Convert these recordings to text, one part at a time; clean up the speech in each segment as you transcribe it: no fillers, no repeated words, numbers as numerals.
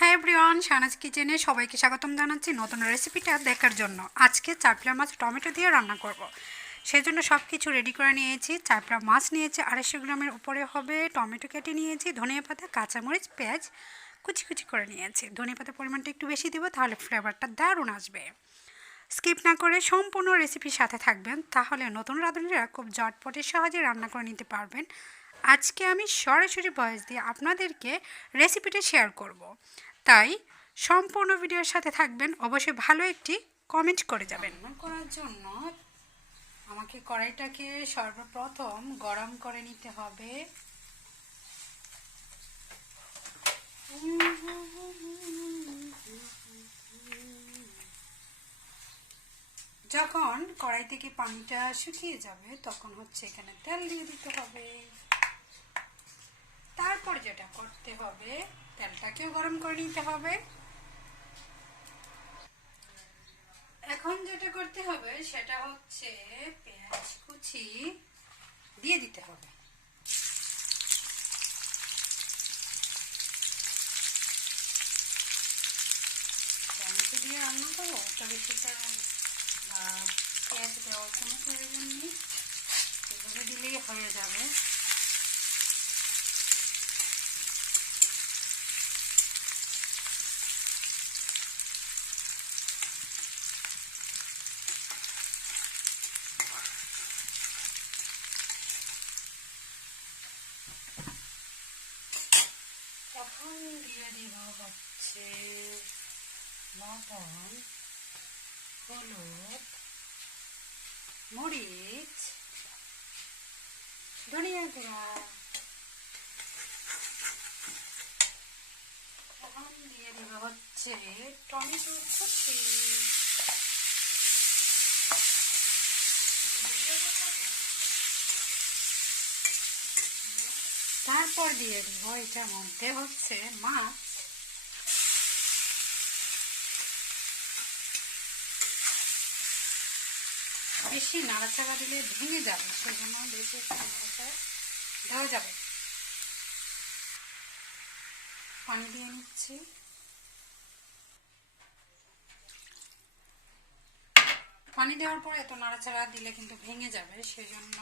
Hi everyone, Shahnaz কিচেনে সবাইকে স্বাগতম জানাচ্ছি নতুন রেসিপিটা দেখার জন্য। আজকে চাপলা মাছ টমেটো দিয়ে রান্না করব। সেজন্য সব কিছু রেডি করে নিয়েছি। চাপলা মাছ নিয়েছি 250 গ্রামের উপরে হবে, টমেটো কেটে নিয়েছি, ধনিয়া পাতা, কাঁচামরিচ, পেঁয়াজ কুচি কুচি করে নিয়েছি। ধনিয়া পাতার পরিমাণটা একটু বেশি দেবো, তাহলে ফ্লেভারটা দারুণ আসবে। স্কিপ না করে সম্পূর্ণ রেসিপির সাথে থাকবেন, তাহলে নতুন রাঁধুনিরা খুব ঝটপটে সহজে রান্না করে নিতে পারবেন। আজকে আমি সরাসরি ভয়েস দিয়ে আপনাদেরকে রেসিপিটা শেয়ার করব, তাই সম্পূর্ণ ভিডিওর সাথে থাকবেন। অবশ্যই ভালো একটি কমেন্ট করে যাবেন। রান্না করার জন্য আমাকে কড়াইটাকে সর্বপ্রথম গরম করে নিতে হবে। যখন কড়াই থেকে পানিটা শুকিয়ে যাবে তখন এখানে তেল দিয়ে দিতে হবে। তারপর যেটা করতে হবে, তেলটাকেও গরম করে নিতে হবে। এখন যেটা করতে হবে সেটা পেঁয়াজ কুচি দিয়ে দিতে হবে। টমেটো দিয়ে রান্না করবো, তবে সেটা পেঁয়াজ দেওয়ার কোনো প্রয়োজন নেই, এভাবে দিলেই হয়ে যাবে। এখন দিয়ে দিব লবণ, হলুদ, মরিচ, ধনিয়া গুঁড়া। এখন দিয়ে দিব টমেটো কুচি। তারপর দিয়ে দিব এটার মধ্যে মাছ। বেশি নাড়াচাড়া দিলে ভেঙে যাবে, সেজন্য বেশি নাড়াচাড়া দেওয়া যাবে। পানি দিয়ে নিচ্ছি। পানি দেওয়ার পর এত নাড়াচাড়া দিলে কিন্তু ভেঙে যাবে, সেজন্য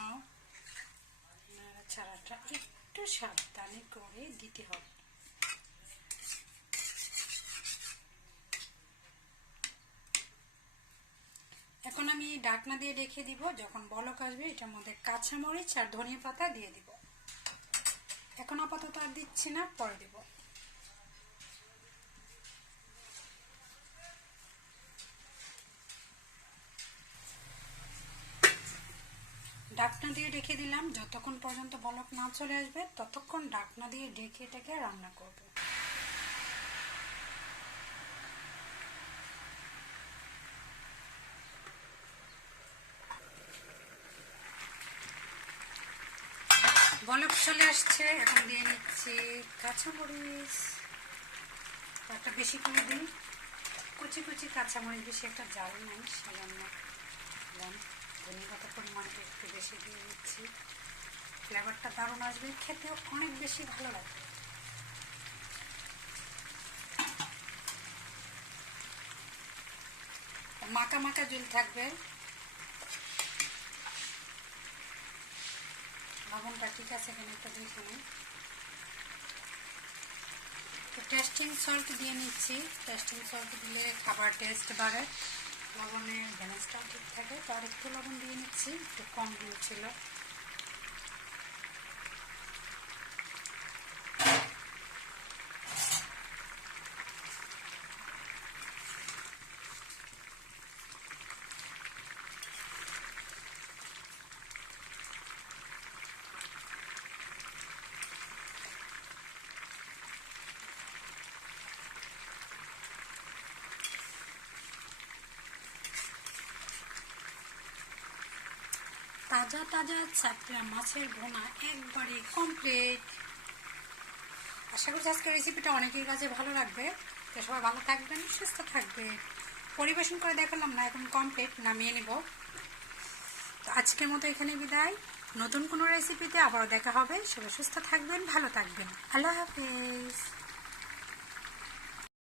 নাড়াচাড়াটা একটু সাবধানে করে দিতে হবে। এখন আমি ঢাকনা দিয়ে রেখে দিব। যখন বলক আসবে এটার মধ্যে কাঁচামরিচ আর ধনিয়া পাতা দিয়ে দিব। এখন আপাতত আর দিচ্ছি না, পরে দিব। ঢাকনা দিয়ে রেখে দিলাম। যতক্ষণ পর্যন্ত বলক না চলে আসবে ততক্ষণ ঢাকনা দিয়ে ঢেকে এটাকে রান্না করব। বলক চলে আসছে, এখন দিয়ে নিচ্ছি কাঁচামরিচ। একটা বেশি করে দিই, কুচি কুচি কাঁচামরিচ, বেশি একটা জাল নেই, সেজন্য ধনিয়া পাতার পরিমাণটা একটু বেশি দিয়ে দিচ্ছি। ফ্লেভারটা দারুণ আসবে, খেতেও অনেক বেশি ভালো লাগবে। মাখা মাখা ঝোল থাকবে। লবণটা ঠিক আছে কিনা একটা দেখে নিই। টেস্টিং সল্ট দিয়ে নিচ্ছি। টেস্টিং সল্ট দিলে খাবার টেস্ট বাড়ে, লবণের ব্যালেন্সটাও ঠিক থাকে। তো আর একটু লবণ দিয়ে নিচ্ছি, একটু কম হয়েছিল। তাজা তাজা চাপলা মাছের ভুনা একবারে কমপ্লিট। আশা করছি আজকের রেসিপিটা অনেকের কাছে ভালো লাগবে। তো সবাই ভালো থাকবেন, সুস্থ থাকবেন। পরিবেশন করে দেখালাম না, এখন কমপ্লিট, নামিয়ে নেব। তো আজকের মতো এখানে বিদায়। নতুন কোনো রেসিপিতে আবারও দেখা হবে। সবাই সুস্থ থাকবেন, ভালো থাকবেন। আল্লাহ হাফেজ।